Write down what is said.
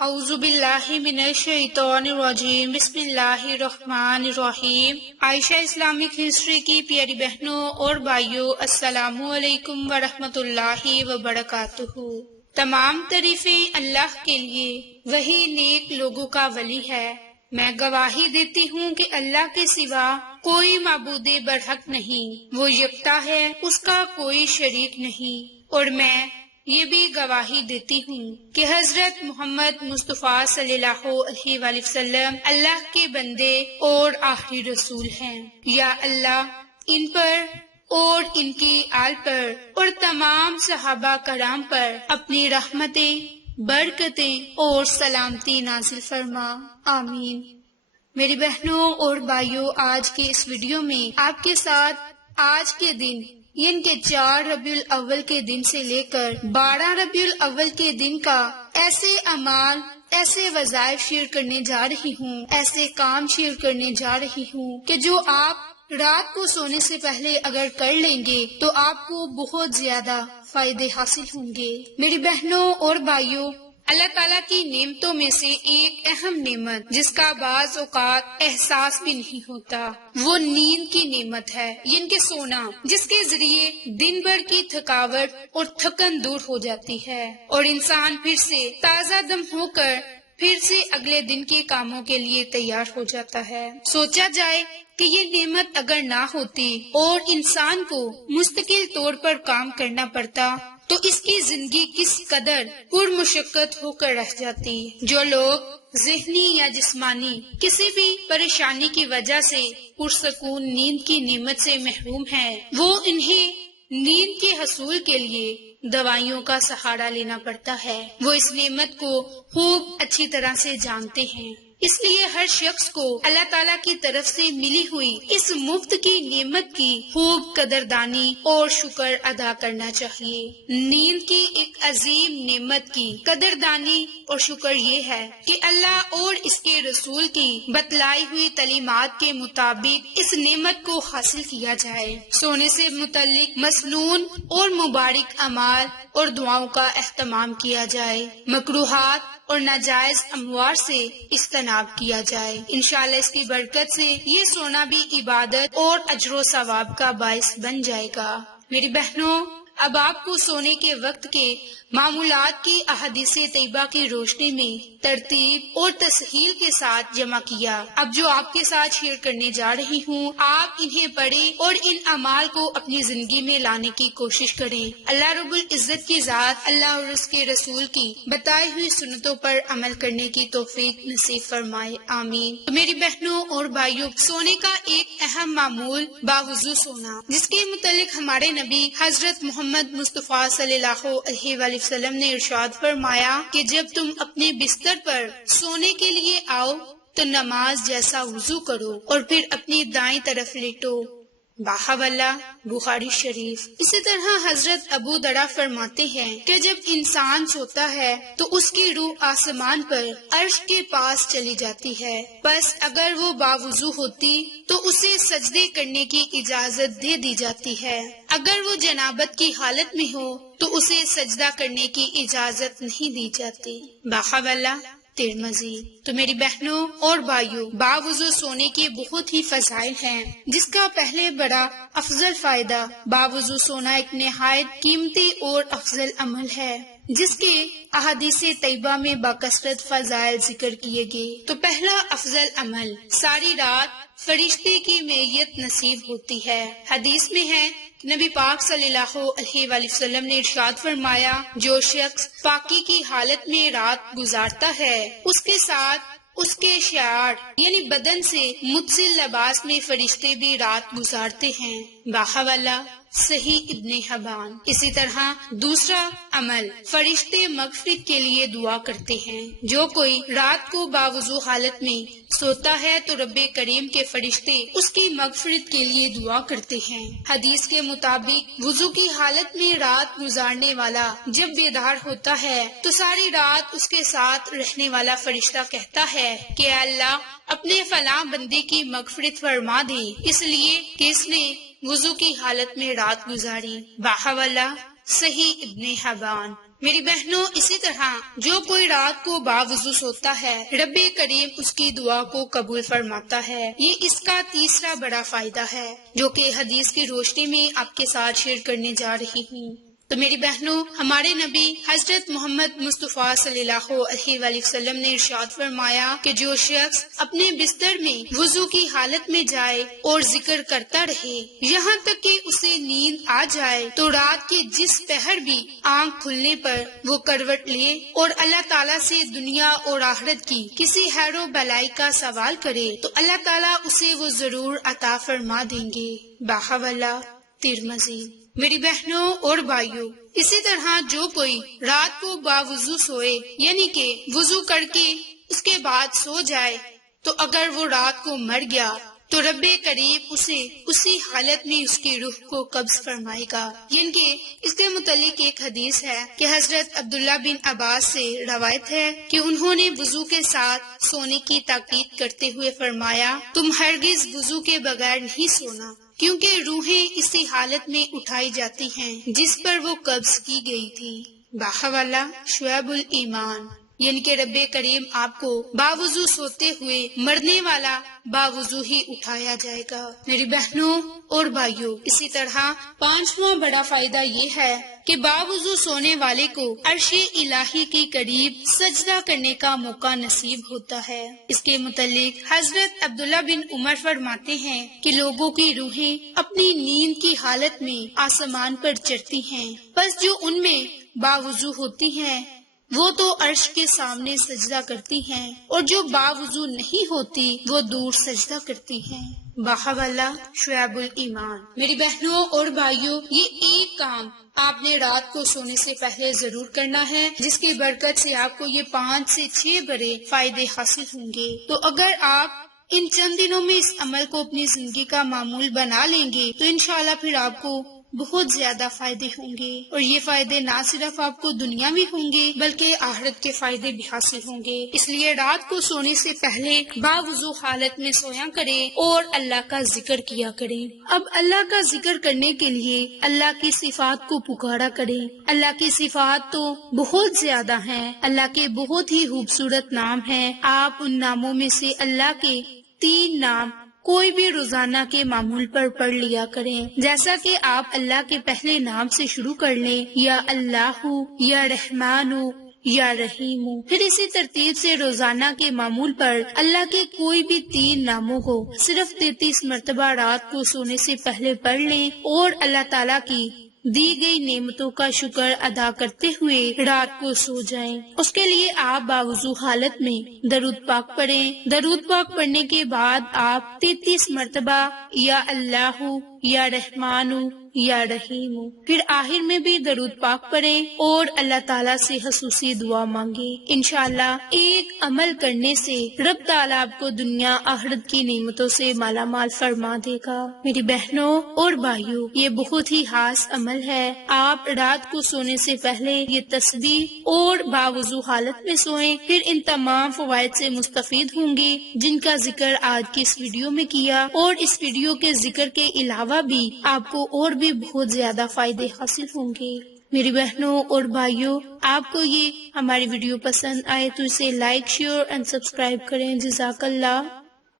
اعوذ باللہ من الشیطان الرجیم، بسم اللہ الرحمن الرحیم۔ عائشہ اسلامک ہسٹری کی پیاری بہنوں اور بھائیوں، السلام علیکم ورحمۃ اللہ وبرکاتہ۔ تمام تعریفیں اللہ کے لیے، وہی نیک لوگوں کا ولی ہے۔ میں گواہی دیتی ہوں کہ اللہ کے سوا کوئی معبود برحق نہیں، وہ یکتا ہے، اس کا کوئی شریک نہیں۔ اور میں یہ بھی گواہی دیتی ہوں کہ حضرت محمد مصطفیٰ صلی اللہ علیہ وآلہ وسلم اللہ کے بندے اور آخری رسول ہیں۔ یا اللہ ان پر اور ان کی آل پر اور تمام صحابہ کرام پر اپنی رحمتیں، برکتیں اور سلامتی نازل فرما، آمین۔ میری بہنوں اور بھائیوں، آج کے اس ویڈیو میں آپ کے ساتھ آج کے دن یعنی کہ 4 ربیع الاول کے دن سے لے کر 12 ربیع الاول کے دن کا ایسے اعمال، ایسے وظائف شیئر کرنے جا رہی ہوں، ایسے کام شیئر کرنے جا رہی ہوں کہ جو آپ رات کو سونے سے پہلے اگر کر لیں گے تو آپ کو بہت زیادہ فائدے حاصل ہوں گے۔ میری بہنوں اور بھائیوں، اللہ تعالیٰ کی نعمتوں میں سے ایک اہم نعمت جس کا بعض اوقات احساس بھی نہیں ہوتا، وہ نیند کی نعمت ہے، یعنی کہ سونا، جس کے ذریعے دن بھر کی تھکاوٹ اور تھکن دور ہو جاتی ہے اور انسان پھر سے تازہ دم ہو کر پھر سے اگلے دن کے کاموں کے لیے تیار ہو جاتا ہے۔ سوچا جائے کہ یہ نعمت اگر نہ ہوتی اور انسان کو مستقل طور پر کام کرنا پڑتا تو اس کی زندگی کس قدر پرمشقت ہو کر رہ جاتی۔ جو لوگ ذہنی یا جسمانی کسی بھی پریشانی کی وجہ سے پرسکون نیند کی نعمت سے محروم ہیں، وہ انہیں نیند کے حصول کے لیے دوائیوں کا سہارا لینا پڑتا ہے۔ وہ اس نعمت کو خوب اچھی طرح سے جانتے ہیں، اس لیے ہر شخص کو اللہ تعالیٰ کی طرف سے ملی ہوئی اس مفت کی نعمت کی خوب قدردانی اور شکر ادا کرنا چاہیے۔ نیند کی ایک عظیم نعمت کی قدردانی اور شکر یہ ہے کہ اللہ اور اس کے رسول کی بتلائی ہوئی تعلیمات کے مطابق اس نعمت کو حاصل کیا جائے۔ سونے سے متعلق مسنون اور مبارک اعمال اور دعاؤں کا اہتمام کیا جائے، مکروہات اور ناجائز اموار سے اجتناب کیا جائے۔ انشاءاللہ اس کی برکت سے یہ سونا بھی عبادت اور اجر و ثواب کا باعث بن جائے گا۔ میری بہنوں، اب آپ کو سونے کے وقت کے معمولات کی احادیث طیبہ کی روشنی میں ترتیب اور تسہیل کے ساتھ جمع کیا۔ اب جو آپ کے ساتھ شیئر کرنے جا رہی ہوں، آپ انہیں پڑھیں اور ان اعمال کو اپنی زندگی میں لانے کی کوشش کریں۔ اللہ رب العزت کی ذات اللہ اور اس کے رسول کی بتائی ہوئی سنتوں پر عمل کرنے کی توفیق نصیب فرمائے، آمین۔ تو میری بہنوں اور بھائیوں، سونے کا ایک اہم معمول باوضو سونا، جس کے متعلق ہمارے نبی حضرت محمد مصطفیٰ صلی اللہ علیہ وآلہ وسلم نے ارشاد فرمایا کہ جب تم اپنے بستر پر سونے کے لیے آؤ تو نماز جیسا وضو کرو اور پھر اپنی دائیں طرف لیٹو، باحوالہ، بخاری شریف۔ اسی طرح حضرت ابو درا فرماتے ہیں کہ جب انسان سوتا ہے تو اس کی روح آسمان پر عرش کے پاس چلی جاتی ہے، بس اگر وہ باوضو ہوتی تو اسے سجدے کرنے کی اجازت دے دی جاتی ہے، اگر وہ جنابت کی حالت میں ہو تو اسے سجدہ کرنے کی اجازت نہیں دی جاتی، باحوالہ، ترمذی۔ تو میری بہنوں اور بھائیوں، باوضو سونے کے بہت ہی فضائل ہیں، جس کا پہلے بڑا افضل فائدہ باوضو سونا ایک نہایت قیمتی اور افضل عمل ہے، جس کے احادیث طیبہ میں بکثرت فضائل ذکر کیے گئے۔ تو پہلا افضل عمل، ساری رات فرشتے کی معیت نصیب ہوتی ہے۔ حدیث میں ہے، نبی پاک صلی اللہ علیہ وآلہ وسلم نے ارشاد فرمایا، جو شخص پاکی کی حالت میں رات گزارتا ہے، اس کے ساتھ اس کے شعار یعنی بدن سے متصل لباس میں فرشتے بھی رات گزارتے ہیں، باحوالہ، صحیح ابن حبان۔ اسی طرح دوسرا عمل، فرشتے مغفرت کے لیے دعا کرتے ہیں۔ جو کوئی رات کو باوضو حالت میں سوتا ہے تو رب کریم کے فرشتے اس کی مغفرت کے لیے دعا کرتے ہیں۔ حدیث کے مطابق وضو کی حالت میں رات گزارنے والا جب بیدار ہوتا ہے تو ساری رات اس کے ساتھ رہنے والا فرشتہ کہتا ہے کہ اے اللہ، اپنے فلاں بندے کی مغفرت فرما دے، اس لیے کہ اس نے وضو کی حالت میں رات گزاری، باحوالہ، صحیح ابن حبان۔ میری بہنوں، اسی طرح جو کوئی رات کو باوضو سوتا ہے، رب کریم اس کی دعا کو قبول فرماتا ہے۔ یہ اس کا تیسرا بڑا فائدہ ہے جو کہ حدیث کی روشنی میں آپ کے ساتھ شیئر کرنے جا رہی ہوں۔ تو میری بہنوں، ہمارے نبی حضرت محمد مصطفیٰ صلی اللہ علیہ وآلہ وسلم نے ارشاد فرمایا کہ جو شخص اپنے بستر میں وضو کی حالت میں جائے اور ذکر کرتا رہے یہاں تک کہ اسے نیند آ جائے، تو رات کے جس پہر بھی آنکھ کھلنے پر وہ کروٹ لے اور اللہ تعالیٰ سے دنیا اور آخرت کی کسی خیر و بلائی کا سوال کرے تو اللہ تعالیٰ اسے وہ ضرور عطا فرما دیں گے۔ باحوالہ ترمذی۔ میری بہنوں اور بھائیوں، اسی طرح جو کوئی رات کو باوضو سوئے، یعنی کہ وضو کر کے اس کے بعد سو جائے، تو اگر وہ رات کو مر گیا تو رب کریم اسے اسی حالت میں اس کی روح کو قبض فرمائے گا۔ یعنی کہ اس کے متعلق ایک حدیث ہے کہ حضرت عبداللہ بن عباس سے روایت ہے کہ انہوں نے وضو کے ساتھ سونے کی تاکید کرتے ہوئے فرمایا، تم ہرگز وضو کے بغیر نہیں سونا، کیونکہ روحیں اسی حالت میں اٹھائی جاتی ہیں جس پر وہ قبض کی گئی تھی۔ باحوالہ شعب الایمان، یعنی کہ رب کریم آپ کو باوضو سوتے ہوئے مرنے والا باوضو ہی اٹھایا جائے گا۔ میری بہنوں اور بھائیوں، اسی طرح پانچواں بڑا فائدہ یہ ہے کہ باوضو سونے والے کو عرش الہی کے قریب سجدہ کرنے کا موقع نصیب ہوتا ہے۔ اس کے متعلق حضرت عبداللہ بن عمر فرماتے ہیں کہ لوگوں کی روحیں اپنی نیند کی حالت میں آسمان پر چڑھتی ہیں، بس جو ان میں باوضو ہوتی ہیں وہ تو عرش کے سامنے سجدہ کرتی ہیں، اور جو باوضو نہیں ہوتی وہ دور سجدہ کرتی ہیں۔ باحوالہ شعب الایمان۔ میری بہنوں اور بھائیوں، یہ ایک کام آپ نے رات کو سونے سے پہلے ضرور کرنا ہے، جس کی برکت سے آپ کو یہ 5 سے 6 بڑے فائدے حاصل ہوں گے۔ تو اگر آپ ان چند دنوں میں اس عمل کو اپنی زندگی کا معمول بنا لیں گے تو انشاءاللہ پھر آپ کو بہت زیادہ فائدے ہوں گے، اور یہ فائدے نہ صرف آپ کو دنیا میں ہوں گے بلکہ آخرت کے فائدے بھی حاصل ہوں گے۔ اس لیے رات کو سونے سے پہلے باوضو حالت میں سویا کریں اور اللہ کا ذکر کیا کریں۔ اب اللہ کا ذکر کرنے کے لیے اللہ کی صفات کو پکارا کریں۔ اللہ کی صفات تو بہت زیادہ ہیں، اللہ کے بہت ہی خوبصورت نام ہیں۔ آپ ان ناموں میں سے اللہ کے 3 نام کوئی بھی روزانہ کے معمول پر پڑھ لیا کریں، جیسا کہ آپ اللہ کے پہلے نام سے شروع کر لیں، یا اللہ، یا رحمان، یا رحیم۔ پھر اسی ترتیب سے روزانہ کے معمول پر اللہ کے کوئی بھی 3 ناموں کو صرف 33 مرتبہ رات کو سونے سے پہلے پڑھ لیں اور اللہ تعالیٰ کی دی گئی نعمتوں کا شکر ادا کرتے ہوئے رات کو سو جائیں۔ اس کے لیے آپ باوضو حالت میں درود پاک پڑھیں۔ درود پاک پڑھنے کے بعد آپ 33 مرتبہ یا اللہ، یا رحمان، یا رحیم، پھر آخر میں بھی درود پاک پڑھیں اور اللہ تعالیٰ سے خصوصی دعا مانگیں۔ انشاءاللہ ایک عمل کرنے سے رب تعالیٰ آپ کو دنیا آخرت کی نعمتوں سے مالا مال فرما دے گا۔ میری بہنوں اور بھائیوں، یہ بہت ہی خاص عمل ہے۔ آپ رات کو سونے سے پہلے یہ تسبیح اور باوضو حالت میں سوئیں، پھر ان تمام فوائد سے مستفید ہوں گے جن کا ذکر آج کی اس ویڈیو میں کیا، اور اس ویڈیو کے ذکر کے علاوہ بھی آپ کو اور بھی بہت زیادہ فائدے حاصل ہوں گے۔ میری بہنوں اور بھائیوں، آپ کو یہ ہماری ویڈیو پسند آئے تو اسے لائک، شیئر اینڈ سبسکرائب کریں۔ جزاک اللہ۔